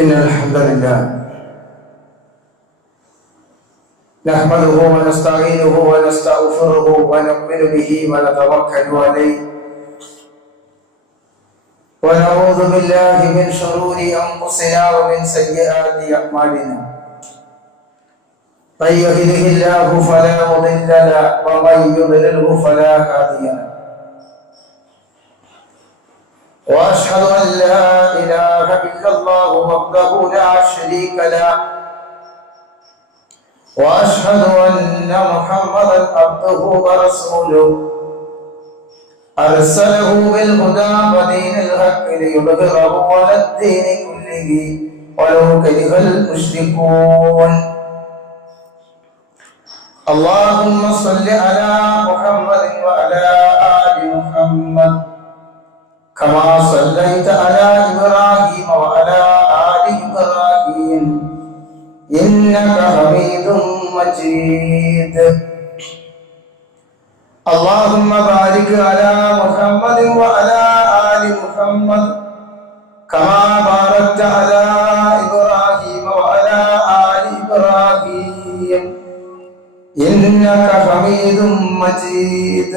إن الحمد لله نحمده ونستعينه ونستغفره ونؤمن به ونتوكل عليه ونعوذ بالله من شرور أنفسنا ومن سيئات أعمالنا من يهده الله فلا مضل له ومن يضلله فلا هادي له وأشهد أن لا إله إلا الله وحده لا شريك له وأشهد أن محمدا عبده ورسوله أرسله بالهدى ودين الحق ليظهره على الدين كله ولو كره المشركون. اللهم صل على محمد وعلى آل محمد كما صليت على إبراهيم وعلى آل إبراهيم إنك حميد مجيد. اللهم بارك على محمد وعلى آل محمد كما باركت على إبراهيم وعلى آل إبراهيم إنك حميد مجيد.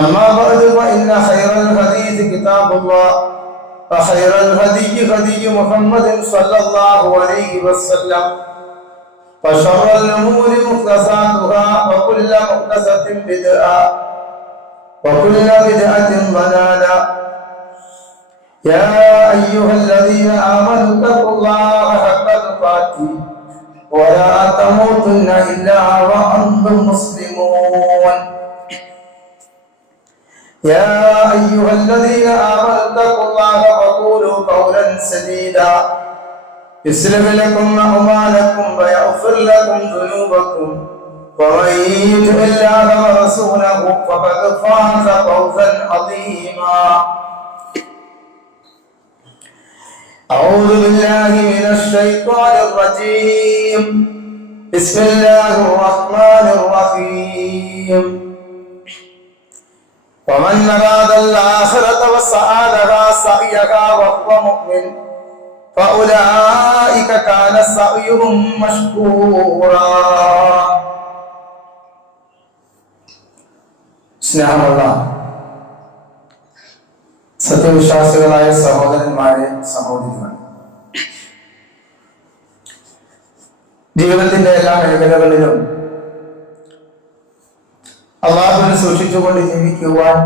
أما بعد فإن خير الحديث كتاب الله وخير الهدي هدي محمد صلى الله عليه وسلم وشر الأمور محدثاتها وكل محدثة بدعة وكل بدعة ضلالة. يا أيها الذين آمنوا اتقوا الله حق تقاته ولا تموتن إلا وأنتم مسلمون. يا أيها الذين آمنوا اتقوا الله وقولوا قولا سديدا يصلح لكم أعمالكم ويغفر لكم ذنوبكم ومن يطع الله ورسوله فقد فاز فوزا عظيما. أعوذ بالله من الشيطان الرجيم. بسم الله الرحمن الرحيم. ومن أراد الآخرة وسعى لها سعيها وهو مؤمن فأولئك كان سعيهم مشكورا. സ്നേഹമുള്ള സത്യവിശ്വാസികളായ സഹോദരന്മാരെ സഹോദരിമാരെ, ജീവിതത്തിന്റെ എല്ലാ മേഖലകളിലും അല്ലാഹുവിനെ സൂക്ഷിച്ചുകൊണ്ട് ജീവിക്കുവാൻ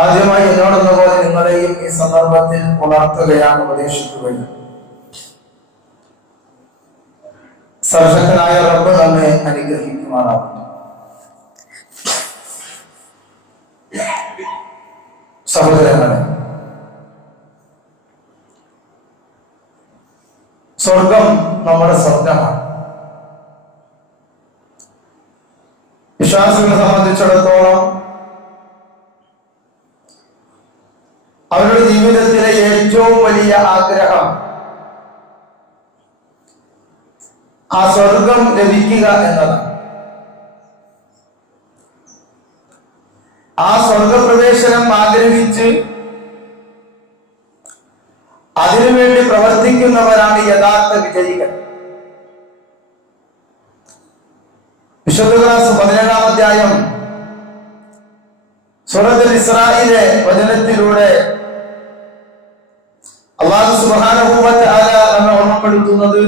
ആദ്യമായി എന്നോടെന്ന പോലെ നിങ്ങളെയും ഈ സന്ദർഭത്തിൽ ഉണർത്തുകയാണ്, ഉപദേശിക്കുകയും. സർവശക്തനായ റബ്ബ് നമ്മെ അനുഗ്രഹിക്കുമാറാവട്ടെ. സഹോദരങ്ങളെ, സ്വർഗം നമ്മുടെ സ്വപ്നമാണ്. വിശ്വാസികളെ സംബന്ധിച്ചിടത്തോളം അവരുടെ ജീവിതത്തിലെ ഏറ്റവും വലിയ ആഗ്രഹം ആ സ്വർഗം ലഭിക്കുക എന്നതാണ്. ആ സ്വർഗപ്രവേശനം ആഗ്രഹിച്ച് അതിനുവേണ്ടി പ്രവർത്തിക്കുന്നവരാണ് യഥാർത്ഥ വിജയികൾ. വിശുദ്ധ ഖുർആൻ 17-ാം അധ്യായം സൂറത്തുൽ ഇസ്രായിലെ വചനത്തിലൂടെ അല്ലാഹു സുബ്ഹാനഹു വ തആല നമ്മെ ഓർമ്മപ്പെടുത്തുന്നത്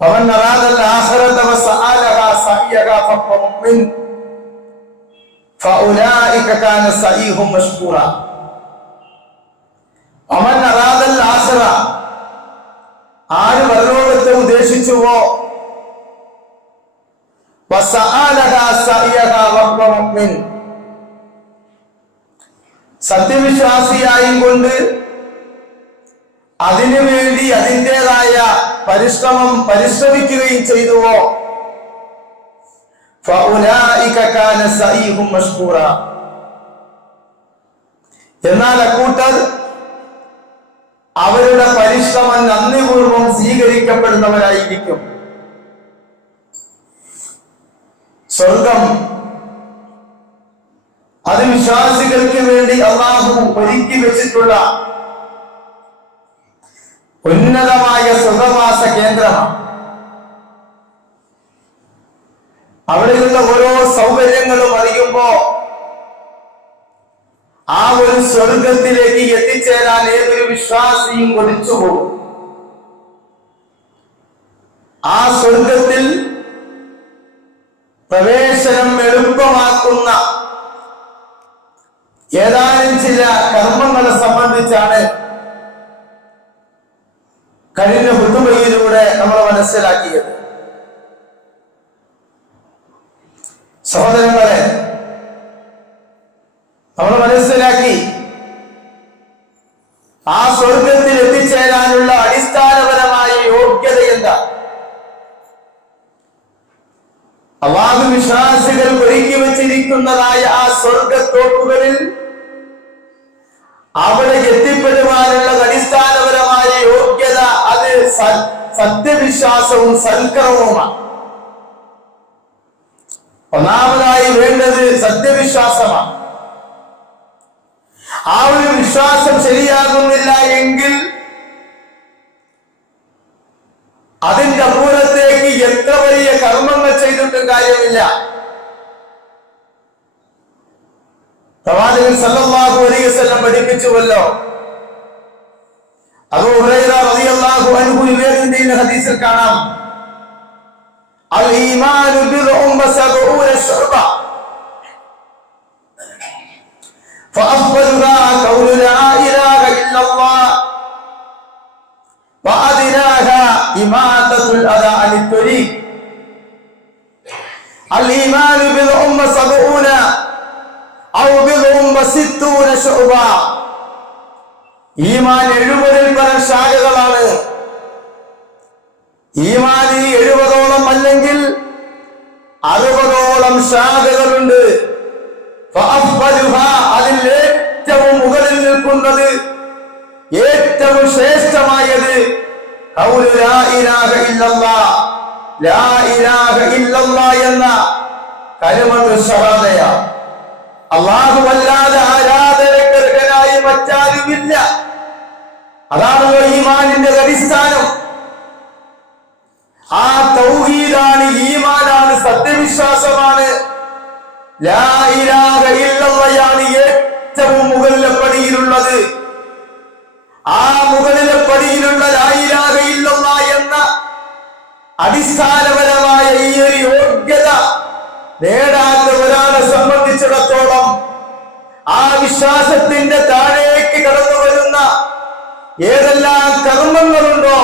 വമൻ അറാദൽ ആഖിറത വസഅ ലഹാ സഅയഹാ ഫഹുവ മുഅ്മിൻ ഫഉലൈക കാന സഈഹും മഷ്കൂറ. വമൻ അറാദൽ ആഖിറ, ആര് പരലോകത്തെ ഉദ്ദേശിച്ചുവോ, സത്യവിശ്വാസിയായും കൊണ്ട് അതിനുവേണ്ടി അതിൻ്റെതായ പരിശ്രമിക്കുകയും ചെയ്തുവോ, എന്നാൽ അക്കൂട്ടർ അവരുടെ പരിശ്രമം നന്ദിപൂർവം സ്വീകരിക്കപ്പെടുന്നവരായിരിക്കും. സ്വർഗം അത് വിശ്വാസികൾക്ക് വേണ്ടി അല്ലാഹു ഒരുക്കി വെച്ചിട്ടുള്ള ഉന്നതമായ സുഖവാസ കേന്ദ്രമാണ്. അവിടെയുള്ള ഓരോ സൗകര്യങ്ങളും അറിയുമ്പോ ആ ഒരു സ്വർഗത്തിലേക്ക് എത്തിച്ചേരാൻ ഏതൊരു വിശ്വാസിയും കൊതിച്ചുപോകും. ആ സ്വർഗത്തിൽ പ്രവേശനം എളുപ്പമാക്കുന്ന ഏതാനും ചില കർമ്മങ്ങളെ സംബന്ധിച്ചാണ് കഴിഞ്ഞ ഹുതുബയിലൂടെ നമ്മൾ മനസ്സിലാക്കിയത്. സഹോദരങ്ങളെ, നമ്മൾ മനസ്സിലാക്കി ആ സ്വർഗത്തിൽ എത്തിച്ചേരാനുള്ള അടിസ്ഥാനപരമായ യോഗ്യത എന്താ? അല്ലാഹു വിശ്വാസികൾ ഒരുക്കി വച്ചിരിക്കുന്നതായ ആ സ്വർഗത്തോപ്പുകളിൽ അവിടെ എത്തിപ്പെടുവാനുള്ള അടിസ്ഥാനപരമായ യോഗ്യത അത് സത്യവിശ്വാസവും സൽക്കർമ്മവുമാണ്. ഒന്നാമതായി വേണ്ടത് സത്യവിശ്വാസമാണ്. ആ ഒരു വിശ്വാസം ശരിയാകുന്നില്ല എങ്കിൽ അതിന്റെ അപ്പുറത്തേക്ക് എത്ര വലിയ കർമ്മങ്ങൾ ചെയ്തിട്ടും കാര്യമില്ല. പ്രവാചകൻ സല്ലല്ലാഹു അലൈഹി വസല്ലം പഠിപ്പിച്ചുവല്ലോ. അബൂ ഹുറൈറ റളിയല്ലാഹു അൻഹു നിവേദനം ചെയ്യുന്ന ഹദീസിൽ കാണാം, അൽ ഈമാനു ബിദ്ഉൻ വസബഊന ശുഅബ ഫഅഫ്ളലുഹാ ഖൗലു ലാ ഇലാഹ ഇല്ലല്ലാഹ് വഅദ്നാഹാ ഇമാതത്തുൽ അദാ അനിത് ത്വരീഖ്. അൽ ഈമാനു ബിദ്ഉൻ വസബഊന ഔ ബിദ്ഉൻ വസിത്തൂന ശുഅബ. ഈമാൻ 70-ൽ പരം ശാഖകളാണ്. ഈമാനിൽ 70ഓളം അല്ലെങ്കിൽ 60ഓളം ശാഖകളുണ്ട്. അതിൽ ഏറ്റവും മുകളിൽ നിൽക്കുന്നത്, ഏറ്റവും ശ്രേഷ്ഠമായത് ഖൗലു ലാ ഇലാഹ ഇല്ലല്ലാഹ്, ലാ ഇലാഹ ഇല്ലല്ലാഹ് എന്ന കലിമത്തുൽ ഷഹാദയാണ്. അല്ലാഹുവല്ലാതെ ആരാധനക്കർഹനായി മറ്റാരുമില്ല. അതാണല്ലോ ഈമാനിന്റെ അടിസ്ഥാനം. ആ തൗഹീദാണ്, ഈമാനാണ്, സത്യവിശ്വാസമാണ്. ലാ ഇലാഹ ഇല്ലല്ലാഹയാണ് ഏറ്റവും മുകളിലെ പടിയിലുള്ളത്. ആ മുകളിലെ പടിയിലുള്ള ലാ ഇലാഹ ഇല്ലല്ലാഹ് എന്ന അടിസ്ഥാനപരമായ ഈ ഒരു യോഗ്യത നേടാത്ത ഒരാളെ സംബന്ധിച്ചിടത്തോളം ആ വിശ്വാസത്തിന്റെ താഴേക്ക് കടന്നു വരുന്ന ഏതെല്ലാം കർമ്മങ്ങളുണ്ടോ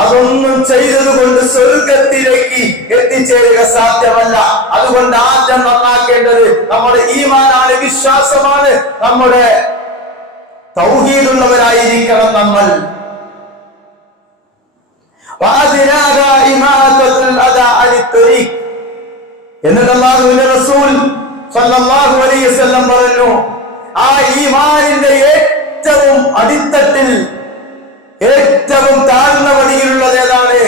അതൊന്നും ചെയ്തതുകൊണ്ട് സ്വർഗത്തിലേക്ക് എത്തിച്ചേരുക സാധ്യമല്ല. അതുകൊണ്ട് ആദ്യം നന്നാക്കേണ്ടത് നമ്മുടെ ഈമാനാണ്, വിശ്വാസമാണ്, നമ്മുടെ തൗഹീദുള്ളവരായിരിക്കണം നമ്മൾ. എന്നിട്ട് അല്ലാഹുവിന്റെ റസൂൽ സല്ലല്ലാഹു അലൈഹി വസല്ലം പറഞ്ഞു, ആ ഈമാനിന്റെ ഏറ്റവും അടിത്തട്ടിൽ, ഏറ്റവും താഴ്ന്ന വടിയിലുള്ളത് ഏതാണ്?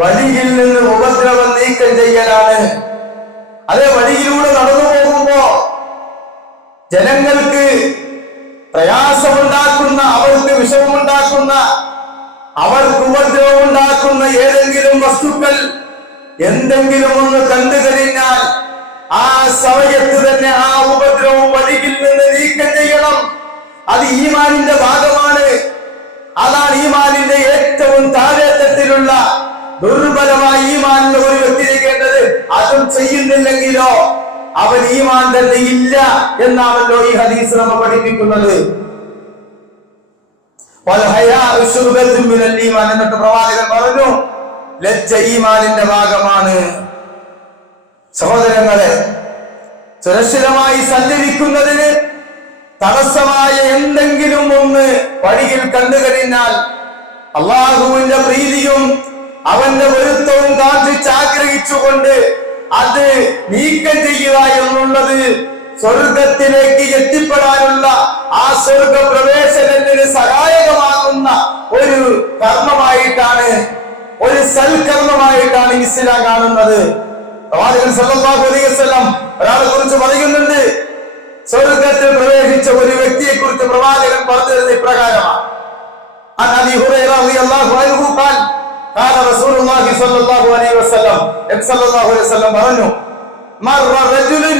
വഴിയിൽ നിന്ന് ഉപദ്രവം നീക്കം ചെയ്യലാണ്. അതേ വഴിയിലൂടെ നടന്നു പോകുമ്പോ ജനങ്ങൾക്ക് പ്രയാസമുണ്ടാക്കുന്ന, അവർക്ക് വിഷമമുണ്ടാക്കുന്ന, അവർക്ക് ഉപദ്രവം ഉണ്ടാക്കുന്ന ഏതെങ്കിലും വസ്തുക്കൾ എന്തെങ്കിലും ഒന്ന് കണ്ടു കഴിഞ്ഞാൽ ആ സമയത്ത് തന്നെ ആ ഉപദ്രവം വഴിയിൽ നിന്ന് നീക്കം ചെയ്യണം. അത് ഈമാനിന്റെ ഭാഗമാണ്. അതാണ് ഈമാനിന്റെ ഏറ്റവും താഴെത്തട്ടിലുള്ള ദുർബലമായ ഈമാനിന്റെ ഒരു വ്യക്തിരിക്കേണ്ടത്. അതും ചെയ്യുന്നില്ലെങ്കിലോ അവൻ ഈമാൻ തന്നെ ഇല്ല എന്നാണല്ലോ ഈ ഹദീസ് നമ്മെ പഠിപ്പിക്കുന്നത്. എന്നിട്ട് പ്രവാചകൻ പറഞ്ഞു, ലജ്ജ ഈമാനിന്റെ ഭാഗമാണ്. സഹോദരങ്ങളെ, സുരക്ഷിതമായി സഞ്ചരിക്കുന്നതിന് തടസ്സമായ എന്തെങ്കിലും ഒന്ന് വഴിയിൽ കണ്ടു കഴിഞ്ഞാൽ അള്ളാഹുവിന്റെ പ്രീതിയും അവന്റെ പൊരുത്തവും കാക്ഷിച്ചാഗ്രഹിച്ചുകൊണ്ട് അത് നീക്കം ചെയ്യുക എന്നുള്ളത് സ്വർഗത്തിലേക്ക് എത്തിപ്പെടാനുള്ള, ആ സ്വർഗ പ്രവേശനത്തിന് സഹായകമാകുന്ന ഒരു കർമ്മമായിട്ടാണ് ഒരു സൽക്കർമ്മമായിട്ടാണ് ഇസ്ലാം കാണുന്നത്. പ്രവാചകൻ സല്ലല്ലാഹു അലൈഹി വസല്ലം ഒരാളെ കുറിച്ച് പറയുന്നുണ്ട്, സ്വർഗത്തിൽ പ്രവേശിച്ച ഒരു വ്യക്തിയെ കുറിച്ച് പ്രവാചകൻ പറഞ്ഞിരുന്നത് ഇപ്രകാരമാണ്. عن ابي هريره رضي الله عنه قال قال رسول الله صلى الله عليه وسلم നബി സല്ലല്ലാഹു അലൈഹി വസല്ലം പറഞ്ഞു, മർറ റജുലുൻ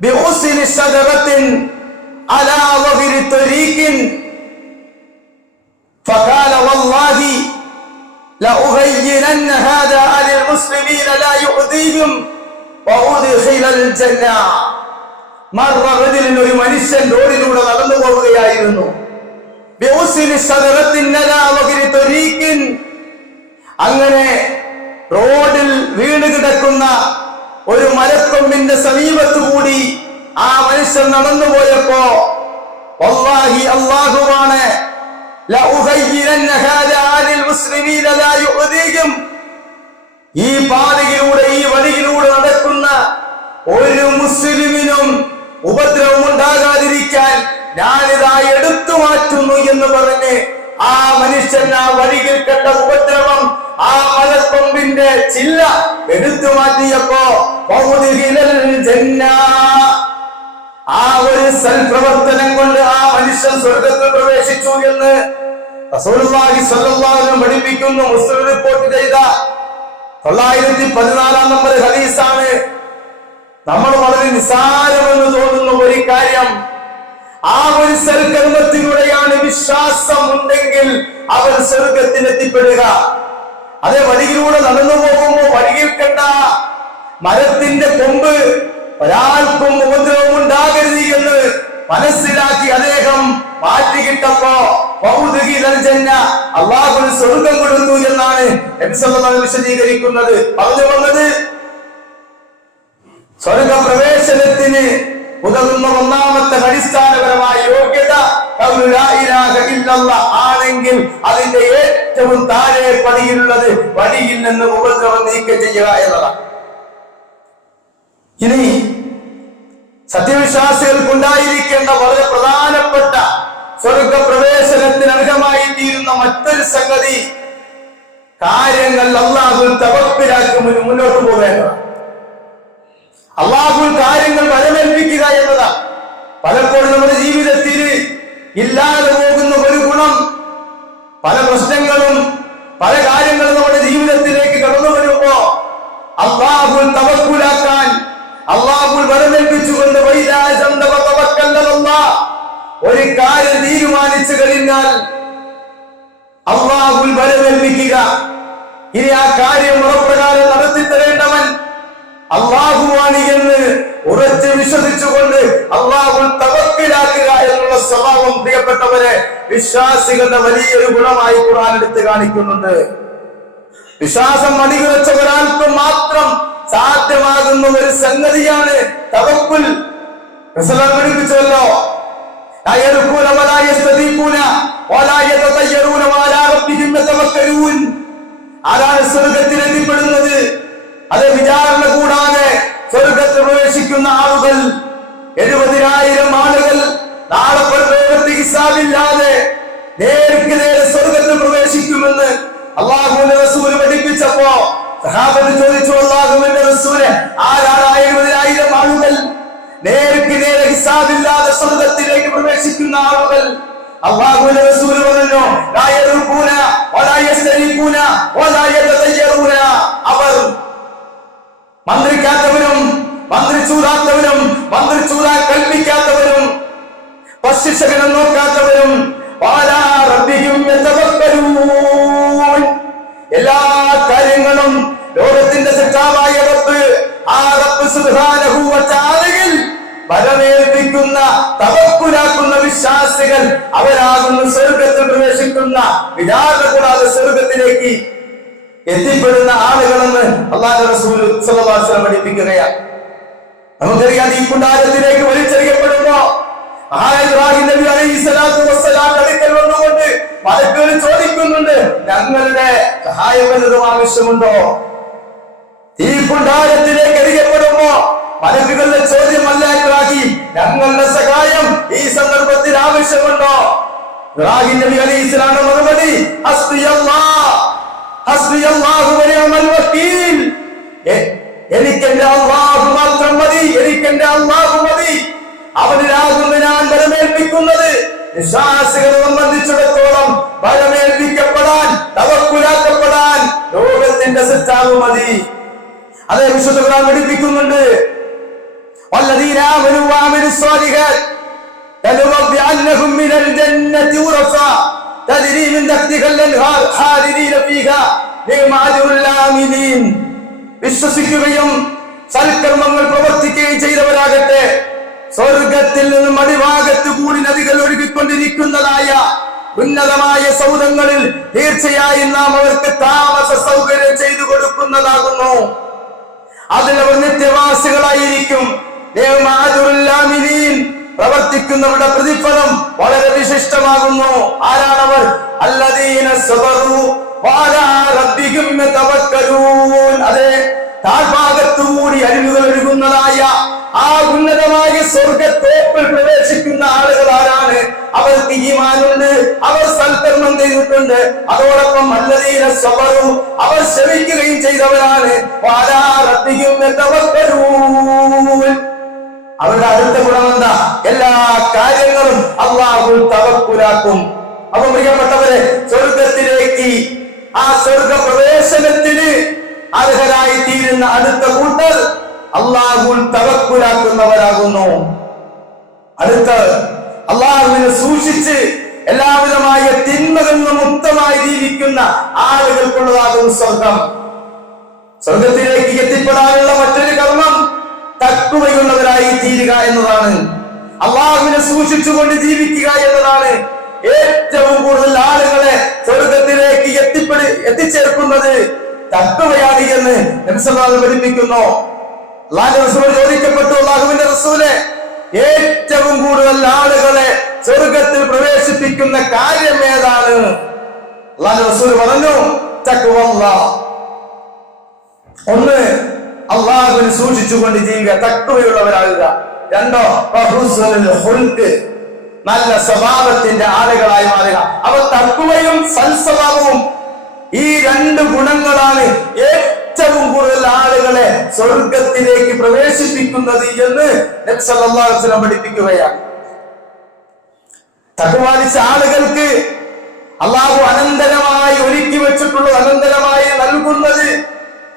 ബിഉസ്നി ശജറത്തിൻ അലാ വഗ്രി തരീഖിൻ فقال والله لأغيرن هذا على المسلمين لا يؤذيهم وأدخل الجنة. മർറ റജുലുൻ, ഒരു മനുഷ്യൻ റോഡിലൂടെ നടന്നു പോവുകയായിരുന്നു. അങ്ങനെ റോഡിൽ വീണ് കിടക്കുന്ന ഒരു മരക്കൊമ്പിന്റെ സമീപത്തുകൂടി ആ മനുഷ്യൻ നടന്നുപോയപ്പോ, വല്ലാഹി അല്ലാഹുവാണ്, ഈ പാതയിലൂടെ ഈ വഴിയിലൂടെ നടക്കുന്ന ഒരു മുസ്ലിമിനും ഉപദ്രവം ഉണ്ടാകാതിരിക്കാൻ ഞാനിതാ എടുത്തു മാറ്റുന്നു എന്ന് പറഞ്ഞ് ആ മനുഷ്യൻ ആ വഴിയിൽ കണ്ട ഉപദ്രവം, ആ മലക്കൊമ്പിന്റെ ചില്ല എടുത്തു മാറ്റിയപ്പോ ആ ഒരു സൽപ്രവർത്തനം കൊണ്ട് ആ മനുഷ്യൻ സ്വർഗത്തിൽ പ്രവേശിച്ചു എന്ന് റസൂലുള്ളാഹി സ്വല്ലല്ലാഹു അലൈഹി വസല്ലം പഠിപ്പിക്കുന്നു. മുസ്ലിം റിപ്പോർട്ട് ചെയ്ത 914 നമ്പർ ഹദീസാണ്. നമ്മൾ വളരെ നിസ്സാരമെന്ന് തോന്നുന്ന ഒരു കാര്യം, ആ ഒരു സൽക്കർമ്മത്തിലൂടെയാണ് വിശ്വാസം ഉണ്ടെങ്കിൽ അവൻ സ്വർഗത്തിൽ എത്തിപ്പെടുക. അതേ വഴിയിലൂടെ നടന്നു പോകുമ്പോ വഴിയിൽ കണ്ട മരത്തിന്റെ കൊമ്പ് ഒരാൾക്കും ഉപദ്രവം ഉണ്ടാകരുത് എന്ന് മനസ്സിലാക്കി അദ്ദേഹം മാറ്റിക്കിട്ടപ്പോ അള്ളാഹു സ്വർഗം കൊടുത്തു എന്നാണ് നബി സല്ലല്ലാഹു അലൈഹി വസല്ലം വിശദീകരിക്കുന്നത്. പറഞ്ഞു വന്നത്, സ്വർഗ പ്രവേശനത്തിന് ഉതകുന്ന ഒന്നാമത്തെ അടിസ്ഥാനപരമായ യോഗ്യത ലാ ഇലാഹ ഇല്ലല്ലാഹ് ആണെങ്കിൽ അതിന്റെ ഏറ്റവും താഴെ പടിയിലുള്ളത് വഴിയിൽ നിന്ന് ഉപദ്രവം നീക്കം ചെയ്യുക എന്നതാണ്. ഇനി സത്യവിശ്വാസികൾക്കുണ്ടായിരിക്കേണ്ട വളരെ പ്രധാനപ്പെട്ട സ്വർഗ പ്രവേശനത്തിന് അർഹമായി തീരുന്ന മറ്റൊരു സംഗതി, കാര്യങ്ങൾ അല്ലാഹുവിൽ തവക്കുലാക്കി മുന്നോട്ട് പോകേണ്ടതാണ്. അല്ലാഹുവിൽ കാര്യങ്ങൾ വരമേൽപ്പിക്കുക എന്നതാണ്. പലപ്പോഴും നമ്മുടെ ജീവിതത്തിൽ ഇല്ലാതെ പോകുന്ന ഒരു ഗുണം, പല പ്രശ്നങ്ങളും പല കാര്യങ്ങളും നമ്മുടെ ജീവിതത്തിലേക്ക് കടന്നു വരുമ്പോ അല്ലാഹുവിൽ തവക്കുലാക്കാൻ, അല്ലാഹുവിൽ വരമേൽപ്പിച്ചുകൊണ്ട് ഒരു കാര്യം തീരുമാനിച്ചു കഴിഞ്ഞാൽ അല്ലാഹുവിൽ വരമേൽപ്പിക്കുക. ഇനി ആ കാര്യം ഉറപ്രകാരം നടത്തി തരേണ്ടവൻ അല്ലാഹുവാണ് എന്ന് ഉറച്ച് വിശ്വസിച്ചുകൊണ്ട് അല്ലാഹുവിൽ തവക്കുലാക്കുക എന്നുള്ള സ്വഭാവം പ്രിയപ്പെട്ടവരെ വിശ്വാസികളുടെ വലിയൊരു ഗുണമായി ഖുർആൻ എടുത്ത് കാണിക്കുന്നുണ്ട്. വിശ്വാസം അടിയുറച്ച ഒരാൾക്ക് മാത്രം സാധ്യമാകുന്ന ഒരു സംഗതിയാണ് തവക്കുൽ. റസൂലുള്ളാഹി പഠിപ്പിച്ചല്ലോ, ആരാണ് സ്വർഗത്തിൽ എത്തിപ്പെടുന്നത്? അത് വിചാരണ കൂടാതെ സ്വർഗത്തിൽ പ്രവേശിക്കുന്ന ആളുകൾ 70,000 ആളുകൾ നാളെ പരലോകത്ത് ഹിസാബില്ലാതെ നേർക്ക് നേരെ സ്വർഗത്തിൽ പ്രവേശിക്കുമെന്ന് അല്ലാഹുവിന്റെ റസൂൽ പഠിപ്പിച്ചപ്പോ സഹാബത്ത് ചോദിച്ചു, അല്ലാഹുവിന്റെ റസൂലെ, ആരാണ് 70,000 ആളുകൾ നേർക്ക് നേരെ ഹിസാബില്ലാതെ സ്വർഗത്തിലേക്ക് പ്രവേശിക്കുന്ന ആളുകൾ? അല്ലാഹുവിന്റെ റസൂൽ പറഞ്ഞു, ലാ യർഖൂന വലാ യസ്തരീഖൂന വലാ യതതയ്യറൂന. അവർ മന്ത്രിക്കാത്തവരും മന്ത്രിച്ചൂടാത്തവരും മന്ത്രിച്ചൂടാൻ കൽപ്പിക്കാത്തവരും പശുശകനം നോക്കാത്തവരും എല്ലാ കാര്യങ്ങളും ലോകത്തിന്റെ സൃഷ്ടാവായ റബ്ബ്, ആ റബ്ബ് സുബ്ഹാനഹു വ തആലയിൽ വരമേൽപ്പിക്കുന്ന തവക്കുലാക്കുന്ന വിശ്വാസികൾ അവരാകുന്നു സ്വർഗത്തിൽ പ്രവേശിക്കുന്ന, വിചാരണ കൂടാതെ സ്വർഗത്തിലേക്ക് എത്തിപ്പെടുന്ന ആളുകളെന്ന് അല്ലാഹുവിന്റെ റസൂൽ സ്വല്ലല്ലാഹു അലൈഹി വസല്ലം പഠിപ്പിക്കുകയാണ്. നമുക്കറിയാം, ഈ കുണ്ടാരത്തിലേക്ക് വലിച്ചെറിയപ്പെടുമ്പോ ഇബ്രാഹിം നബി അലൈഹിസ്സലാത്തു വസ്സലാം അടുക്കൽ വന്നുകൊണ്ട് മലക്കുകൾ ചോദിക്കുന്നുണ്ട്, ഞങ്ങളുടെ സഹായം വല്ലതും ആവശ്യമുണ്ടോ? ഈ കുണ്ടാരത്തിലേക്ക് എറിയപ്പെടുമ്പോ മലക്കുകളുടെ ചോദ്യമല്ല, ഇബ്രാഹിം, ഞങ്ങളുടെ സഹായം ഈ സന്ദർഭത്തിൽ ആവശ്യമുണ്ടോ? ഇബ്രാഹിം നബി അലൈഹിസ്സലാമിന്റെ മറുപടി, ഹസ്ബിയല്ലാഹ് ഹസ്ബിയല്ലാഹു വനിഅമൽ വക്കീൽ, എനിക്ക് എന്റെ അല്ലാഹു മാത്രം മതി, എനിക്ക് എന്റെ അല്ലാഹു മതി, അവനിലാകുന്നു ഞാൻ ബലമേൽപ്പിക്കുന്നത്. വിശ്വാസികളെ സംബന്ധിച്ചിടത്തോളം ബലമേൽപ്പിക്കപ്പെടാൻ, തവക്കുലാക്കപ്പെടാൻ ലോകത്തിന്റെ സൃഷ്ടാവ് മതി. അതേ വിശുദ്ധ ഖുർആൻ പഠിപ്പിക്കുന്നുണ്ട്, വല്ലദീന ആമനൂ വഅമിലു സ്വാലിഹാത്ത് ലനുബവ്വിഅന്നഹും മിനൽ ജന്നതി ഉറഫ തജ്രി മിൻ തഹ്തിഹൽ അൻഹാർ ഖാലിദീന ഫീഹാ നിഅമ അജ്റുൽ ആമിലീൻ. വിശ്വസിക്കുകയും സൽക്കർമ്മങ്ങൾ പ്രവർത്തിക്കുകയും ചെയ്തവരാകട്ടെ സ്വർഗത്തിൽ നിന്നും അടിഭാഗത്ത് കൂടി നദികൾ ഒഴുകിക്കൊണ്ടിരിക്കുന്നതായ ഉന്നതമായ സൗധങ്ങളിൽ തീർച്ചയായും നാം അവർക്ക് താമസ സൗകര്യം ചെയ്തു കൊടുക്കുന്നതാകുന്നു. അതിലവർ നിത്യവാസികളായിരിക്കും. പ്രവർത്തിക്കുന്നവരുടെ പ്രതിഫലം വളരെ വിശിഷ്ടമാകുന്നു. ആരാണവർ? അല്ലദീന സബറു വഅലാ റബ്ബിഹിം യതവക്കലൂൻ. അതെ, താഴ്ഭാഗത്തുകൂടി അരുവികൾ ഒഴുകുന്നതായ ആ ഉന്നതമായ സ്വർഗത്തോപ്പിൽ പ്രവേശിക്കുന്ന ആളുകൾ ആരാണ്? അവർക്ക് ഈമാനുണ്ട്, അവർ സൽക്കർമ്മം ചെയ്തിട്ടുണ്ട്. അതോടൊപ്പം അല്ലദീന സബറു, അവർ ക്ഷമിക്കുകയും ചെയ്തവരാണ്. വഅലാ റബ്ബിഹിം യതവക്കലൂൻ. അവരുടെ അടുത്ത ഗുണം എന്താ? എല്ലാ കാര്യങ്ങളും അല്ലാഹു തവക്കുലാക്കും. അപ്പൊ പ്രിയപ്പെട്ടവരെ, സ്വർഗത്തിലേക്ക്, ആ സ്വർഗ പ്രവേശനത്തിന് അർഹരായി തീരുന്ന അടുത്ത കൂട്ടർ അല്ലാഹു തവക്കുലാക്കുന്നവരാകുന്നു. അടുത്ത അല്ലാഹുവിനെ സൂക്ഷിച്ച് എല്ലാവിധമായ തിന്മകളിൽ നിന്നും മുക്തമായി ജീവിക്കുന്ന ആളുകൾക്കുള്ളതാകുന്നു സ്വർഗം. സ്വർഗത്തിലേക്ക് എത്തിപ്പെടാനുള്ള മറ്റൊരു കർമ്മം തഖ്വയുള്ളവരായി തീരുക എന്നതാണ്. അല്ലാഹുവിനെ സൂക്ഷിച്ചുകൊണ്ട് ജീവിക്കുക എന്നതാണ് ഏറ്റവും കൂടുതൽ ആളുകളെ സ്വർഗത്തിലേക്ക് എത്തിച്ചേർക്കുന്നത്. തഖ്വയാണ് എന്ന് നബി സല്ലല്ലാഹു അലൈഹി വസല്ലം പഠിപ്പിക്കുന്നു. അല്ലാഹുവിന്റെ റസൂൽ ചോദിക്കപ്പെട്ടു, അല്ലാഹുവിന്റെ റസൂലെ, ഏറ്റവും കൂടുതൽ ആളുകളെ സ്വർഗത്തിൽ പ്രവേശിപ്പിക്കുന്ന കാര്യം ഏതാണ്? അല്ലാഹുവിന്റെ റസൂൽ പറഞ്ഞു, തഖ്വല്ലാഹ്. ഒന്ന്, അല്ലാഹുവിനെ സൂക്ഷിച്ചുകൊണ്ട് ജീവിക്കുക, തഖ്വയുള്ളവരാകുക. രണ്ടോ, നല്ല സ്വഭാവത്തിന്റെ ആളുകളായി മാറുക. അവർ തഖ്വയും സൽസ്വഭാവവും, ഈ രണ്ട് ഗുണങ്ങളാണ് ഏറ്റവും കൂടുതൽ ആളുകളെ സ്വർഗത്തിലേക്ക് പ്രവേശിപ്പിക്കുന്നത് എന്ന് നബി സല്ലല്ലാഹു അലൈഹി വസല്ലം പഠിപ്പിക്കുകയാണ്. തഖ്വ പാലിച്ച ആളുകൾക്ക് അല്ലാഹു അനന്തരമായി ഒരുക്കി വെച്ചിട്ടുള്ളത്, അനന്തരമായി നൽകുന്നത്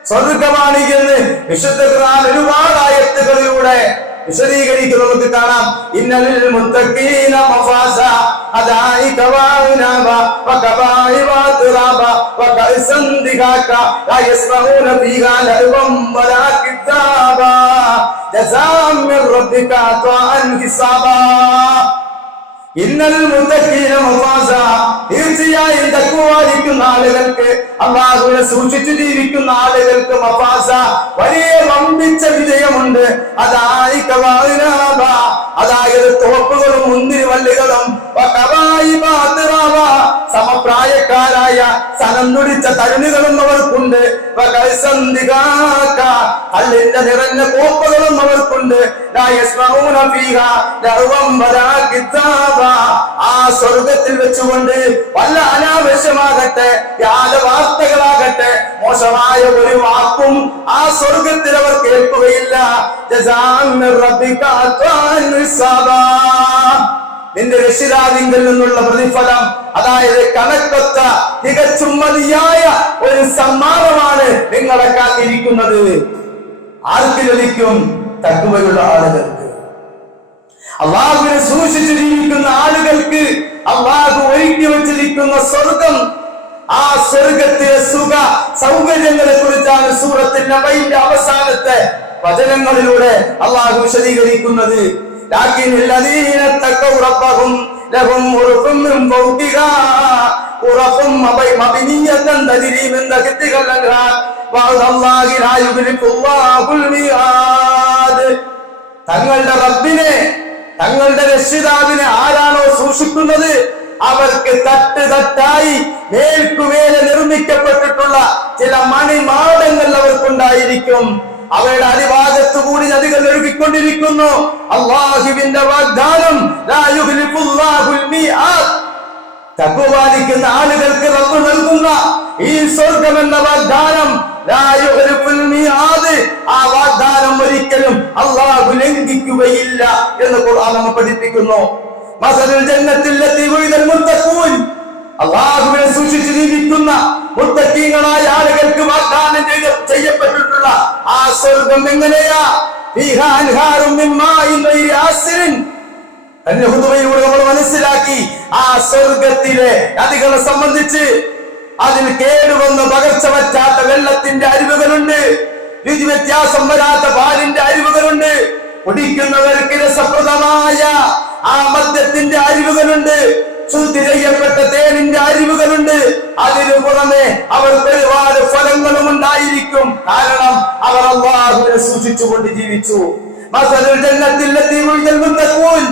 സ്വർഗമാണ് എന്ന് വിശുദ്ധ ഖുർആൻ ഒരുപാട് ആയത്തുകളിലൂടെ വിശദീകരിക്കുന്നത് നമുക്ക് കാണാം. ഇന്നലിൽ മുത്തഖീന മഫാസ അദായിക വഅനാബ വകബാഇബ തുറാബ വകഅസൻ ദിഗാക ലാ യസ്മഊന ഫീഹാ ലഅബൻ വലാ കിതാബ ജസാഅൻ മിർ റബ്ബിക അത്വാഅൻ ഹിസാബാ. ഇന്നലിൽ മുത്തഖീന മഫാസ, തീർച്ചയായും തഖ്വ പാലിക്കുന്ന ആളുകൾക്ക്, അല്ലാഹുവിനെ സൂക്ഷിച്ചു ജീവിക്കുന്ന ആളുകൾക്ക് മഫാസ, വലിയ വമ്പിച്ച വിജയമുണ്ട്. അദായിക വഅനാബ, അതായത് തോപ്പുകളും മുന്തിരിവള്ളികളും, വകബാഇബ തുറാബ, സമപ്രായക്കാരായ സനം തുടിച്ച തരുണികളും അവർക്കുണ്ട്. വകഅസൻ ദിഗാക, കല്ലിന്റെ നിറഞ്ഞ കോപ്പുകളും അവർക്കുണ്ട്. ലാ യസ്മഊന ഫീഹാ ലഅവൻ വലാ കിതാബ, ആ സ്വർഗത്തിൽ വെച്ചുകൊണ്ട് വല്ല അനാവശ്യമാകട്ടെ, വ്യാജ വാർത്തകളാകട്ടെ, മോശമായ ഒരു വാക്കും ആ സ്വർഗത്തിൽ അവർ കേൾക്കുകയില്ല. ജസാഅൻ മിർ റബ്ബിക അത്വാഅൻ ഹിസാബാ, നിന്റെ രക്ഷിതാവിങ്കിൽ നിന്നുള്ള പ്രതിഫലം, അതായത് കണക്കൊത്ത തികച്ചും മതിയായ ഒരു സമ്മാനമാണ് നിങ്ങളെ കാത്തിരിക്കുന്നത്. ആർക്ക് ലഭിക്കും? തഖ്വയുള്ള ആളുകൾക്ക്. അല്ലാഹുവിനെ സൂക്ഷിച്ചു ജീവിക്കുന്ന ആളുകൾക്ക് അല്ലാഹു ഒരുക്കി വെച്ചിരിക്കുന്ന സ്വർഗം, ആ സ്വർഗത്തിലെ സുഖ സൗകര്യങ്ങളെ കുറിച്ചാണ് സൂറത്തുൽ നബയിന്റെ അവസാനത്തെ വചനങ്ങളിലൂടെ അല്ലാഹു വിശദീകരിക്കുന്നത്. ലാകിന്നല്ലദീന തഖവ റബ്ബഹും ലഹും ഉറഫും മിൻ ഫൗഖിഹാ ഉറഫും മബനിയതൻ തജ്രി മിൻ തഹ്തിഹൽ അൻഹാർ വഅല്ലാഹു ലാ യുഖ്ലിഫുല്ലാഹുൽ മിആദ്. തങ്ങളുടെ റബ്ബിനെ, തങ്ങളുടെ രക്ഷിതാവിനെ ആരാണോ സൂക്ഷിക്കുന്നത് അവർക്ക് തട്ട് തട്ടായി മേൽക്കുമേലെ നിർമ്മിക്കപ്പെട്ടിട്ടുള്ള ചില മണിമാടങ്ങൾ അവർക്കുണ്ടായിരിക്കും. അവയുടെ അടിഭാഗത്തു കൂടി നദികൾ ഒഴുകിക്കൊണ്ടിരിക്കുന്നു. അല്ലാഹുവിന്റെ വാഗ്ദാനം, ലാ യുഖ്ലിഫുല്ലാഹുൽ മിആദ്, തഖ്വ പാലിക്കുന്ന ആളുകൾക്ക് റബ്ബ് നൽകുന്ന ഈ സ്വർഗം എന്ന വാഗ്ദാനം ആ വാഗ്ദാനം ഒരിക്കലും അല്ലാഹു ലംഘിക്കുകയില്ല എന്ന് ഖുർആൻ നമ്മെ പഠിപ്പിക്കുന്നു. മസലുൽ ജന്നത്തിൽ ലത്തി വഇദൽ മുത്തഖൂൻ, അല്ലാഹുവിനെ സൂക്ഷിച്ച് ജീവിക്കുന്ന മുത്തഖീങ്ങളായ ആളുകൾക്ക് വാഗ്ദാനം ചെയ്യപ്പെട്ടിട്ടുള്ള ആ സ്വർഗം എങ്ങനെയാ? ഫീഹാ അൻഹാറും മിൻ മാഇൻ ഗൈരി ആസിരിൻ. അതിന്റെ ഹുദവയിലൂടെ നമ്മൾ മനസ്സിലാക്കി ആ സ്വർഗത്തിലെ നദികളെ സംബന്ധിച്ച് അതിൽ കേടുവന്ന പകർച്ച പറ്റാത്ത വെള്ളത്തിന്റെ അരുവികളുണ്ട്, രുചി വ്യത്യാസം വരാത്ത പാലിന്റെ അരുവികളുണ്ട്, കുടിക്കുന്നവർക്ക് രസപ്രദമായ ആ മദ്യത്തിന്റെ അരുവികളുണ്ട്, ശുദ്ധി ചെയ്യപ്പെട്ട തേനിന്റെ അരുവികളുണ്ട്. അതിനു പുറമെ അവർക്ക് ഒരുപാട് ഫലങ്ങളും ഉണ്ടായിരിക്കും. കാരണം അവർ അല്ലാഹുവിനെ സൂക്ഷിച്ചുകൊണ്ട് ജീവിച്ചു. മസലുൽ ജന്നത്തിൽ ലത്തി വഇദൽ മുത്തഖൂൻ,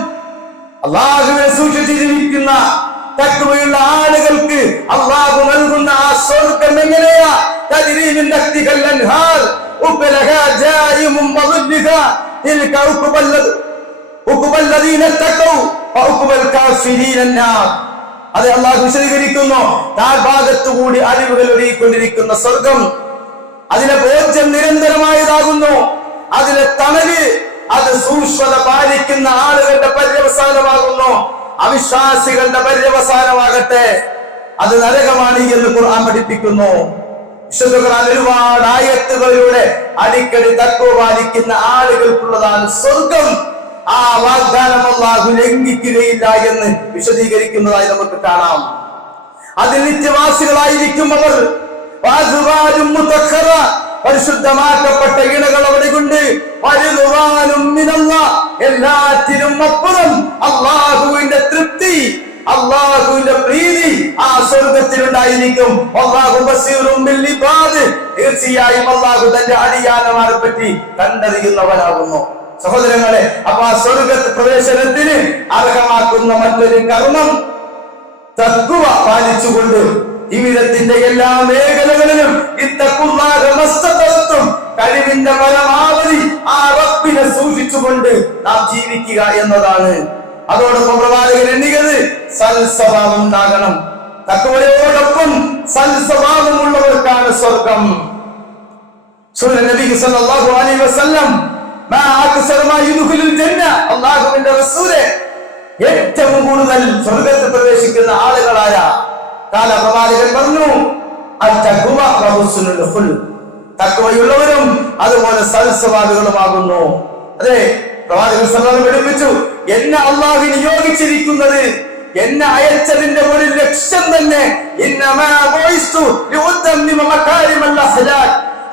അല്ലാഹുവിനെ സൂക്ഷിച്ച് ജീവിക്കുന്ന തഖ്വയുള്ള ആളുകൾക്ക് അല്ലാഹു നൽകുന്ന ആ സ്വർഗ്ഗം എങ്ങനെയാ? തജ്രി മിൻ തഹ്തിഹൽ അൻഹാർ ഉഖ്ലഹാ ജായിമുൻ വദുല്ലിഹാ തിൽക ഉഖ്ബല്ലദീന തഖൗ വഉഖ്ബൽ കാഫിരീന അന്നാർ. അത് അല്ലാഹു വിശദീകരിക്കുന്നു. താഴ്ഭാഗത്തുകൂടി അരുവികൾ ഒഴുകിക്കൊണ്ടിരിക്കുന്ന സ്വർഗം, അതിലെ ഭോജ്യം നിരന്തരമായതാകുന്നു, അതിലെ തണല് അത് സൂക്ഷ്മത പാലിക്കുന്ന ആളുകളുടെ പര്യവസാനമാകുന്നു. അവിശ്വാസികളുടെ പര്യവസാനമാകട്ടെ അത് നരകമാണ് എന്ന് ഖുർആൻ പഠിപ്പിക്കുന്നു. വിശുദ്ധ ഖുർആൻ ഒരുപാട് ആയത്തുകളിലൂടെ അടിക്കടി തഖ്വ പാലിക്കുന്ന ആളുകൾക്കുള്ളതാണ് സ്വർഗം. ആ വാഗ്ദാനം അല്ലാഹു ലംഘിക്കുകയില്ല എന്ന് വിശദീകരിക്കുന്നതായി നമുക്ക് കാണാം. അതിൽ നിത്യവാസികളായിരിക്കും അവർ. പരിശുദ്ധമാക്കപ്പെട്ട ഇണകൾ അവിടെയുണ്ട്. എല്ലാറ്റിനും അപ്പുറം അല്ലാഹുവിന്റെ തൃപ്തി, അല്ലാഹുവിന്റെ പ്രീതി ആ സ്വർഗത്തിലുണ്ടായിരിക്കും. അല്ലാഹു ബസീറും ബിൽ ഇബാദ്, തീർച്ചയായും അല്ലാഹു തന്റെ അടിയാനമാരെ പറ്റി കണ്ടറിയുന്നവനാകുന്നു. സഹോദരങ്ങളെ, അപ്പൊ ആ സ്വർഗ പ്രവേശനത്തിന് അർഹമാക്കുന്ന മറ്റൊരു കർമ്മം തഖ്വ പാലിച്ചുകൊണ്ട് ജീവിതത്തിന്റെ എല്ലാ മേഖലകളിലും കഴിവിന്റെ പരമാവധി ആ റബ്ബിനെ സൂക്ഷിച്ചുകൊണ്ട് നാം ജീവിക്കുക എന്നതാണ്. അതോടൊപ്പം പ്രവാചകൻ എണ്ണിയത് സൽസ്വഭാവം ഉണ്ടാകണം. തഖ്വയോടൊപ്പം സൽസ്വഭാവമുള്ളവർക്കാണ് സ്വർഗം. നബി സല്ലല്ലാഹു അലൈഹി വസല്ലം അല്ലാഹുവിന്റെ റസൂലേ, ഏറ്റവും കൂടുതൽ സ്വർഗത്തിൽ പ്രവേശിക്കുന്ന ആളുകളാരാ? പ്രവാചകൻ പറഞ്ഞു, തഖ്വയുള്ളവരും അതുപോലെ സൽസ്വഭാവികളുമാകുന്നു. അതെ, പ്രവാചകൻ സല്ലല്ലാഹു പഠിപ്പിച്ചു, എന്നെ അല്ലാഹു നിയോഗിച്ചിരിക്കുന്നത്, എന്നെ അയച്ചതിന്റെ ഒരു ലക്ഷ്യം തന്നെ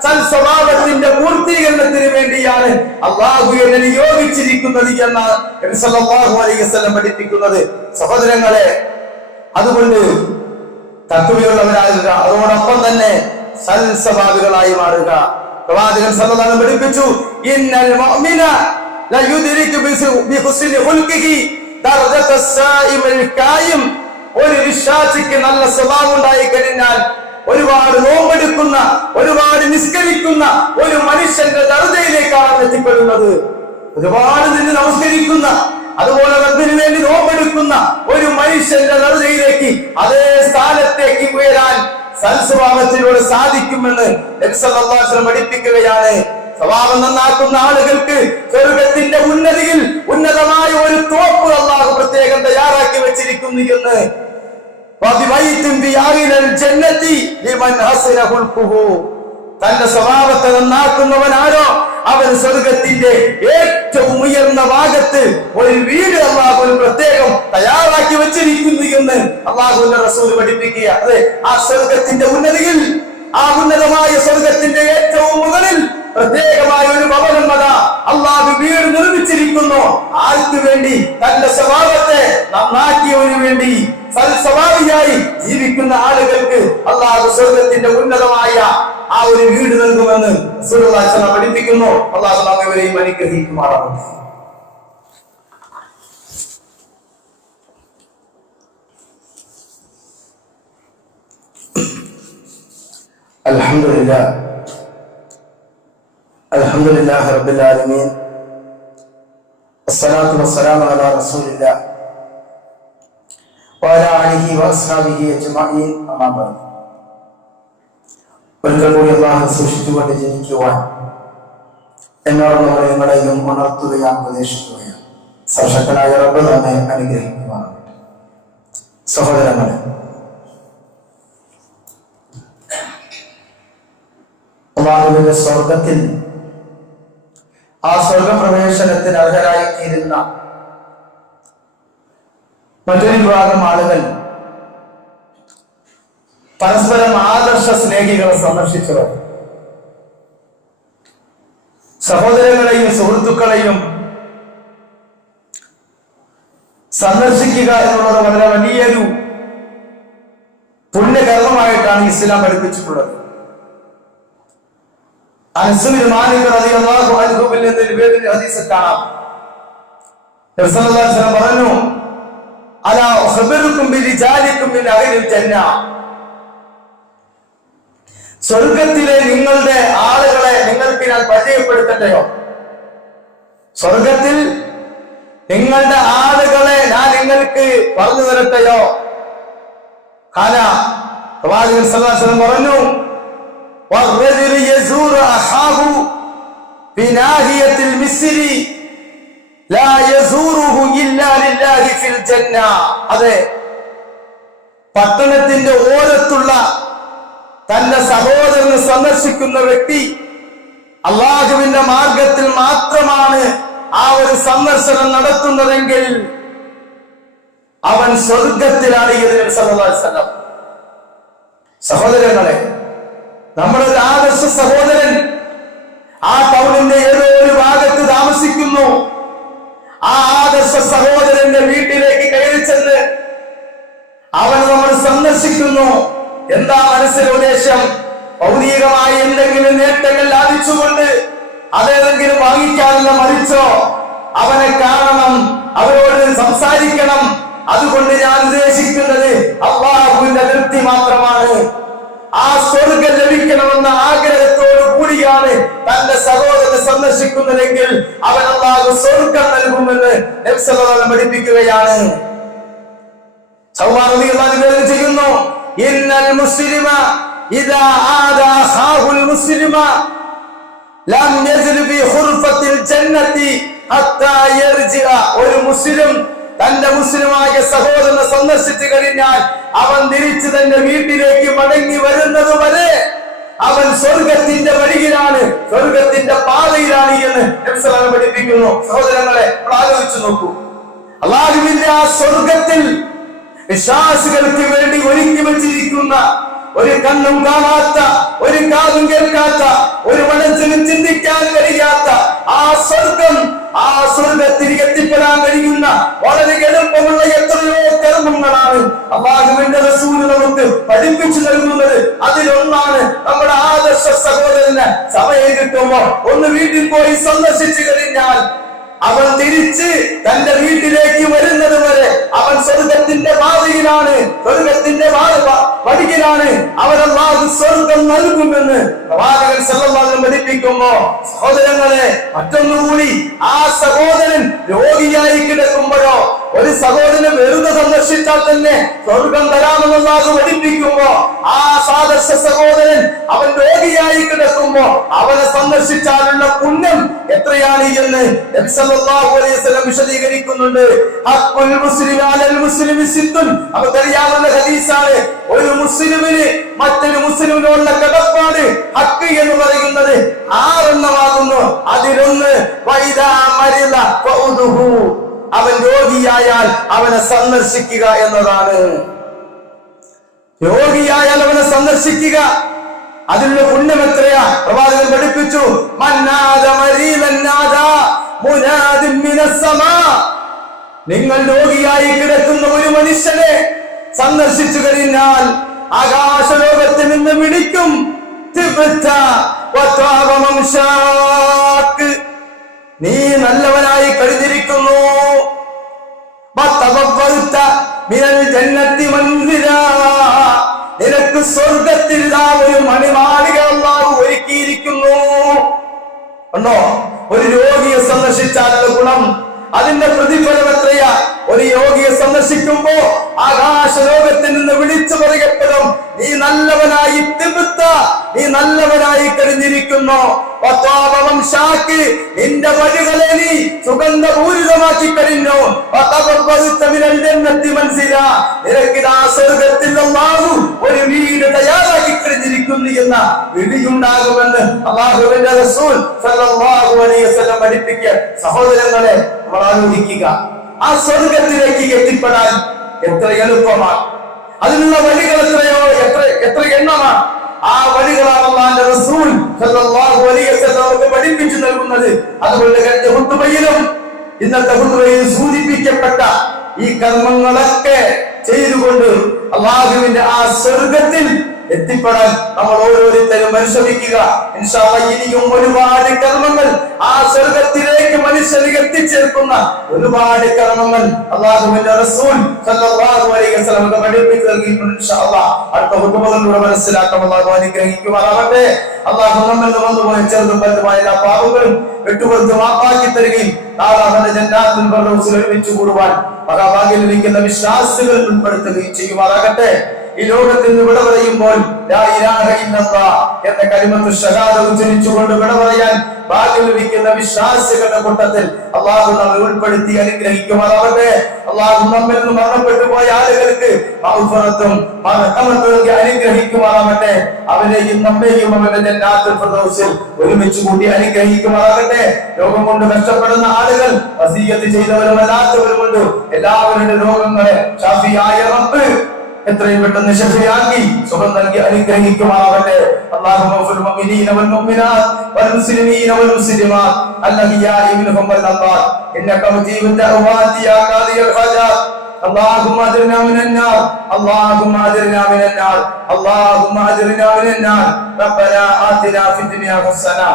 സൽസ്വഭാവത്തിന്റെ പൂർത്തീകരണത്തിന് വേണ്ടിയാണ് അല്ലാഹു എന്നെ നിയോഗിച്ചിരിക്കുന്നത് എന്നാണ് നബി സല്ലല്ലാഹു അലൈഹി വസല്ലം പഠിപ്പിക്കുന്നത്. സഹോദരങ്ങളെ, അതുകൊണ്ട് തഖ്വയുള്ളവരാകുക, അതോടൊപ്പം തന്നെ സൽസ്വഭാവികളായി മാറുക. പ്രവാചകൻ സല്ലല്ലാഹു അലൈഹി പഠിപ്പിച്ചു, ഇന്നൽ മുഅ്മിന ലയുദ്രികു ബിഹുസ്നി ഖുൽഖിഹി ദർജതസ് സായിമിൽ ഖായിം. ഒരു വിശ്വാസിക്ക് നല്ല സ്വഭാവം ഉണ്ടായി കഴിഞ്ഞാൽ ഒരുപാട് നോമ്പെടുക്കുന്ന, ഒരുപാട് നിസ്കരിക്കുന്ന ഒരു മനുഷ്യന്റെ ദർജയിലേക്കാണ് എത്തിപ്പെടുന്നത്. ഒരുപാട് നിന്ന് നമസ്കരിക്കുന്ന, അതുപോലെ റബ്ബിന് വേണ്ടി നോമ്പെടുക്കുന്ന ഒരു മനുഷ്യന്റെ ദർജയിലേക്ക്, അതേ സ്ഥാനത്തേക്ക് ഉയരാൻ സൽസ്വഭാവത്തിലൂടെ സാധിക്കുമെന്ന് നബി സല്ലല്ലാഹു അലൈഹി വസല്ലം പഠിപ്പിക്കുകയാണ്. സ്വഭാവം നന്നാക്കുന്ന ആളുകൾക്ക് സ്വർഗത്തിന്റെ ഉന്നതിയിൽ ഉന്നതമായ ഒരു തോപ്പ് അല്ലാഹു പ്രത്യേകം തയ്യാറാക്കി വെച്ചിരിക്കുന്നു എന്ന്. തന്റെ സ്വഭാവത്തെ നന്നാക്കുന്നവനാരോ അവൻ സ്വർഗത്തിന്റെ ഏറ്റവും ഉയർന്ന ഭാഗത്ത് ഒരു വീട് അല്ലാഹു പ്രത്യേകം തയ്യാറാക്കി വെച്ചിരിക്കുന്നു എന്ന് അല്ലാഹുവിന്റെ റസൂൽ പഠിപ്പിക്കുക. അതെ, ആ സ്വർഗത്തിന്റെ ഉന്നതിയിൽ, ആ ഉന്നതമായ സ്വർഗത്തിന്റെ ഏറ്റവും മുകളിൽ പ്രത്യേകമായ ഒരു ഭവനം അല്ലാഹു വീട് നിർമ്മിച്ചിരിക്കുന്നു. ആർക്ക് വേണ്ടി? തന്റെ സ്വഭാവത്തെ നന്നാക്കിയവന് വേണ്ടി. സൽസ്വഭാവിയായി ജീവിക്കുന്ന ആളുകൾക്ക് അല്ലാഹു സ്വർഗത്തിന്റെ ഉന്നതമായ ആ ഒരു വീട് നൽകുമെന്ന് റസൂലുള്ളാഹി സ്വല്ലല്ലാഹു അലൈഹി വസല്ലം പഠിപ്പിക്കുന്നു. അല്ലാഹു നമ്മെ ഇവരെയും അനുഗ്രഹിക്കുമാറാകട്ടെ. അൽഹംദുലില്ലാഹ് അൽഹംദുലില്ലാഹി റബ്ബിൽ ആലമീൻ വസ്സലാത്തു വസ്സലാമു അലാ റസൂലില്ലാഹ് وعلى آله وأصحابه أجمعين أما بعد. ഒരിക്കൽ കൂടി അല്ലാഹു സൂക്ഷിച്ചുകൊണ്ട് ജനിക്കുവാൻ എന്നോടുള്ള നിങ്ങളെയും ഉണർത്തുകയാണ്, ഉപദേശിക്കുകയാണ്. സർവശക്തനായ റബ്ബ് നമ്മെ അനുഗ്രഹിക്കുവാനാകട്ടെ. സഹോദരങ്ങളെ, അല്ലാഹുവിന്റെ സ്വർഗത്തിൽ ആ സ്വർഗപ്രവേശനത്തിന് അർഹരായിത്തീരുന്ന മറ്റൊരു വിഭാഗം ആളുകൾ പരസ്പരം ആദർശ സ്നേഹികളെ സന്ദർശിച്ചവർ, സഹോദരങ്ങളെയും സുഹൃത്തുക്കളെയും സന്ദർശിക്കുക എന്നുള്ളത് വളരെ വലിയൊരു പുണ്യകർമ്മമായിട്ടാണ് ഇസ്ലാം പഠിപ്പിച്ചിട്ടുള്ളത്. അനസ് ബിൻ മാലിക് റളിയല്ലാഹു അൻഹുവിൽ നിന്ന് നിവേദന ഹദീസ് കാണാം. നബി സല്ലല്ലാഹു അലൈഹി വസല്ലം പറഞ്ഞു, അലാ ഉഖബിറുക്കും ബിരിജാലിക്കും മിൻ അഹ്ലിൽ ജന്ന, സ്വർഗത്തിലെ നിങ്ങളുടെ ആളുകളെ നിങ്ങൾക്ക് ഞാൻ പരിചയപ്പെടുത്തട്ടെയോ? സ്വർഗത്തിൽ നിങ്ങളുടെ ആളുകളെ ഞാൻ നിങ്ങൾക്ക് പറഞ്ഞു തരട്ടെയോ? പ്രവാചകൻ സല്ലല്ലാഹു അലൈഹി വസല്ലം പറഞ്ഞു, والرجل يزور أخاه بناهية المصر لا يزوره إلا لله في الجنة. അതെ, പട്ടണത്തിന്റെ ഓരത്തുള്ള തന്റെ സഹോദരനെ സന്ദർശിക്കുന്ന വ്യക്തി അല്ലാഹുവിന്റെ മാർഗത്തിൽ മാത്രമാണ് ആ ഒരു സന്ദർശനം നടത്തുന്നതെങ്കിൽ അവൻ സ്വർഗത്തിലാണ്. സഹോദരങ്ങളെ, നമ്മുടെ ഒരു ആദർശ സഹോദരൻ ആ ടൗണിന്റെ ഏതോ ഒരു ഭാഗത്ത് താമസിക്കുന്നു. ആ ആദർശ സഹോദരന്റെ വീട്ടിലേക്ക് കയറി ചെന്ന് അവൻ നമ്മൾ സന്ദർശിക്കുന്നു. എന്താ മനസ്സിലെ ഉദ്ദേശം? ഭൗതികമായി എന്തെങ്കിലും നേട്ടങ്ങൾ ലാഭിച്ചുകൊണ്ട് അതേതെങ്കിലും വാങ്ങിക്കാനുള്ള, മറിച്ചോ അവനെ കാണണം, അവരോട് സംസാരിക്കണം. അതുകൊണ്ട് ഞാൻ ഉദ്ദേശിക്കുന്നത് അല്ലാഹുവിന്റെ തൃപ്തി മാത്രമാണ്. ആ സ്വർഗം ലഭിക്കണമെന്ന ആഗ്രഹത്തോടു കൂടിയാണ് തന്റെ സഹോദരനെ സന്ദർശിക്കുന്നതെങ്കിൽ അവൻ അല്ലാഹു സ്വർഗം നൽകുമെന്ന് നബി സല്ലല്ലാഹു അലൈഹി വസല്ലം പഠിപ്പിക്കുകയാണ്. സൗമാർ റളിയല്ലാഹു അൻഹു ചെയ്യുന്നു, ഇന്നൽ മുസ്ലിമ ഇദാ ആദാ അഖാഹുൽ മുസ്ലിമ ലം യസ്ൽ ഫി ഖുർഫത്തിൽ ജന്നതി ഹത്താ യർജിഅ. ഒരു മുസ്ലിം തന്റെ മുസ്ലിമായ സഹോദരനെ സന്ദർശിച്ചു കഴിഞ്ഞാൽ അവൻ തിരിച്ചു തന്റെ വീട്ടിലേക്ക് മടങ്ങി വരുന്നത് വരെ അവൻ സ്വർഗത്തിന്റെ വഴിയിലാണ്, സ്വർഗത്തിന്റെ പാതയിലാണ് എന്ന് നബി സല്ലല്ലാഹു അലൈഹി വസല്ലം പഠിപ്പിക്കുന്നു. സഹോദരങ്ങളെ, ആലോചിച്ചു നോക്കൂ. അല്ലാഹുവിന്റെ ആ സ്വർഗത്തിൽ വിശ്വാസികൾക്ക് വേണ്ടി ഒരുക്കി വെച്ചിരിക്കുന്ന, ഒരു കണ്ണും കാണാത്ത, ഒരു കാതും കേൾക്കാത്ത, ഒരു മനസ്സിനും ചിന്തിക്കാൻ കഴിയാത്ത ആ സ്വർഗം, ആ സ്വർഗത്തിലേക്ക് എത്തിപ്പെടാൻ കഴിയുന്ന വളരെ എളുപ്പമുള്ള എത്രയോ കർമ്മങ്ങളാണ് അല്ലാഹുവിന്റെ റസൂൽ നമുക്ക് പഠിപ്പിച്ചു നൽകുന്നത്. അതിലൊന്നാണ് നമ്മുടെ ആദർശ സഹോദരന് സമയം കിട്ടുമ്പോ ഒന്ന് വീട്ടിൽ പോയി സന്ദർശിച്ചു കഴിഞ്ഞാൽ അവൻ തിരിച്ച് തന്റെ വീട്ടിലേക്ക് വരുന്നത് വരെ അവൻ സ്വർഗത്തിന്റെ പാതയിലാണ്, സ്വർഗത്തിന്റെ വഴിയിലാണ്. അവൻ അല്ലാഹു സ്വർഗം നൽകുമെന്ന് പ്രവാചകൻ സല്ലല്ലാഹു അലൈഹി വസല്ലം പഠിപ്പിക്കുമ്പോ, സഹോദരങ്ങളെ, മറ്റൊന്നുകൂടി, ആ സഹോദരൻ രോഗിയായി കിടക്കുമ്പോഴോ ഒരു സഹോദരനെ വെറുതെ സന്ദർശിച്ചാൽ തന്നെ സ്വർഗം തരാമെന്ന് അല്ലാഹു പഠിപ്പിക്കുമ്പോ, ആ സാദർശ സഹോദരൻ അവൻ രോഗിയായി കിടക്കുമ്പോ അവനെ സന്ദർശിച്ചാലുള്ള പുണ്യം എത്രയാണ് എന്ന് നബി സല്ലല്ലാഹു അലൈഹി വസല്ലം വിശദീകരിക്കുന്നുണ്ട്. ഹഖ്ഖുൽ മുസ്ലിമി അലൽ മുസ്ലിമി സിത്തുൻ. നമുക്കറിയാവുന്ന ഹദീസാണ്. ഒരു മുസ്ലിമിന് മറ്റൊരു മുസ്ലിമിനോടുള്ള കടപ്പാട്, ഹഖ് എന്ന് പറയുന്നത് 6 എണ്ണമാകുന്നു. അതിലൊന്ന് വൈദാ മരിദ ഫഉദുഹു, അവൻ രോഗിയായാൽ അവനെ സന്ദർശിക്കുക എന്നതാണ്. രോഗിയായാൽ അവനെ സന്ദർശിക്കുക, അതിലുള്ള പുണ്യം എത്രയാ? പ്രവാചകൻ പഠിപ്പിച്ചു, മന്നാദ മരീദൻ നാദാ മുനാദിൻ മിനസ് സമാ. നിങ്ങൾ രോഗിയായി കിടക്കുന്ന ഒരു മനുഷ്യനെ സന്ദർശിച്ചു കഴിഞ്ഞാൽ ആകാശലോകത്തിൽ നിന്ന് വിളിക്കും, നീ നല്ലവനായി കഴിഞ്ഞിരിക്കുന്നു, നിനക്ക് സ്വർഗത്തിൽ ഒരു മണിമാളിക അല്ലാഹു ഒരുക്കിയിരിക്കുന്നു. ഉണ്ടോ? ഒരു രോഗിയെ സന്ദർശിച്ചാലുള്ള ഗുണം അതിന്റെ പ്രതിഫലം എത്രയാ? ഒരു യോഗിയെ സന്ദർശിക്കുമ്പോ ആകാശ ലോകത്തിൽ നിന്ന് വിളിച്ചു പറയപ്പെടും, നീ നല്ലവനായി തിബുത്ത, നീ നല്ലവനായി കഴിഞ്ഞിരിക്കുന്നു. നിന്റെ വഴികളെ നീ സുഗന്ധപൂരിതമാക്കി കഴിഞ്ഞു. നിനക്കിതാ സ്വർഗത്തിൽ ഒരു വീട് തയ്യാറാക്കി കഴിഞ്ഞിരിക്കുന്നു എന്ന വിധിയുണ്ടാകുമെന്ന് അല്ലാഹുവിന്റെ റസൂൽ സല്ലല്ലാഹു അലൈഹി വസല്ലം പഠിപ്പിക്കുക. സഹോദരങ്ങളെ, നമ്മൾ ആലോചിക്കുക, ആ സ്വർഗത്തിലേക്ക് എത്തിപ്പെടാൻ എത്ര എളുപ്പമാണ്, അതിനുള്ള വഴികൾ എത്ര എണ്ണമാണ്. ആ വഴികളാണ് അല്ലാഹുവിന്റെ റസൂൽ സല്ലല്ലാഹു അലൈഹി വസല്ലം നമുക്ക് പഠിപ്പിച്ചു നൽകുന്നത്. അതുകൊണ്ട് കഴിഞ്ഞ ഖുതുബയിലും ഇന്നത്തെ ഖുതുബയിൽ സൂചിപ്പിക്കപ്പെട്ട ഈ കർമ്മങ്ങളൊക്കെ ചെയ്തുകൊണ്ട് അല്ലാഹുവിന്റെ ആ സ്വർഗത്തിൽ എത്തിപ്പെടാൻ നമ്മൾ ഓരോരുത്തരും പരിശ്രമിക്കുക. ഇൻഷാ അല്ലാഹ് ഇനിയും ഒരുപാട് കർമ്മങ്ങൾ, ആ സ്വർഗത്തിലേക്ക് മനുഷ്യനെ എത്തിച്ചേർക്കുന്ന ഒരുപാട് കർമ്മങ്ങൾ അല്ലാഹുവിന്റെ റസൂൽ സല്ലല്ലാഹു അലൈഹി വസല്ലം പഠിപ്പിച്ചു നൽകിയിട്ടുണ്ട്. ഇൻഷാ അല്ലാഹ് അടുത്ത ഖുതുബകളിലൂടെ മനസ്സിലാക്കാം. അല്ലാഹു അനുഗ്രഹിക്കുമാറാവട്ടെ. അല്ലാഹു നമ്മിൽ നിന്ന് വന്നുപോയ ചെറുതും വലുതുമായ എല്ലാ പാപങ്ങളും വിട്ടുപുറത്ത് മാപ്പാക്കി തരികയും നാളെ ജന്നാത്തുൽ ഫിർദൗസിൽ ഒരുമിച്ച് കൂടുവാൻ മഹാഭാഗ്യം ലഭിക്കുന്ന വിശ്വാസികൾ ഉൾപ്പെടുത്തുകയും ചെയ്യുമാറാകട്ടെ. ഈ ലോകത്തിൽ നിന്ന് വിട പറയുമ്പോൾ ലാ ഇലാഹ ഇല്ലല്ലാഹ് എന്ന കലിമത്ത് ഷഹാദ ഉച്ചരിച്ചുകൊണ്ട് വിട പറയാൻ ഭാഗ്യം ലഭിക്കുന്ന വിശ്വാസികളുടെ കൂട്ടത്തിൽ അല്ലാഹു നമ്മെ ഉൾപ്പെടുത്തി അനുഗ്രഹിക്കുമാറാവട്ടെ. അല്ലാഹു നമ്മിൽ നിന്ന് മരണപ്പെട്ടു പോയ ആളുകൾക്ക് മഗ്ഫിറത്തും മർഹമത്തും അനുഗ്രഹിക്കുമാറാവട്ടെ. അവരെയും നമ്മെയും അവന്റെ ജന്നാത്തുൽ ഫിർദൗസിൽ ഒരുമിച്ച് കൂട്ടി അനുഗ്രഹിക്കുമാറാകട്ടെ. രോഗം കൊണ്ട് കഷ്ടപ്പെടുന്ന ആളുകൾ, വസിയ്യത്ത് ചെയ്തവരും അല്ലാത്തവരുമുണ്ട്, എല്ലാവരുടെ രോഗങ്ങളെ ഷാഫിയായ റബ്ബ് എത്രയും പെട്ടെന്ന് ശഫിയാക്കി സുഖം നൽകി അനുഗ്രഹിക്കുമാറാവട്ടെ. اللهم اغفر للمؤمنين والمؤمنات والمسلمين والمسلمات الأحياء منهم والأموات إنك مجيب الدعوات يا قاضي الحاجات. اللهم أجرنا من النار، اللهم أجرنا من النار، اللهم أجرنا من النار. ربنا آتنا في الدنيا حسنة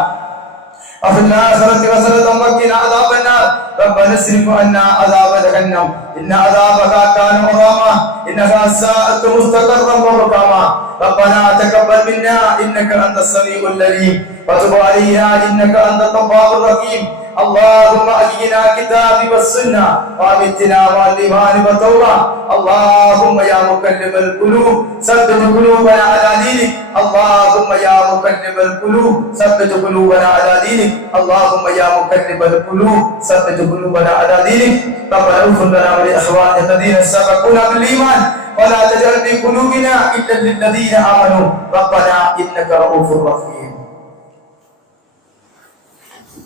وفي الآخرة حسنة وقنا عذاب النار. ربنا اصرف عنا عذاب جهنم إن عذابها كان غراما إنها ساءت مستقرا ومقاما. ربنا تقبل منا إنك أنت السميع العليم وتب علينا إنك أنت التواب الرحيم. اللهم أحينا كتابي والسنة وأمتنا والإيمان والتوبة. اللهم يا مقلب القلوب ثبت قلوبنا على دينك. اللهم يا مقلب القلوب ثبت قلوبنا على دينك. اللهم يا مقلب القلوب ثبت قلوبنا على دينك. ربنا اغفر لنا ولإخواننا الذين سبقونا بالإيمان ولا تجعل في قلوبنا إلا للذين آمنوا. ربنا إنك رؤوف رحيم.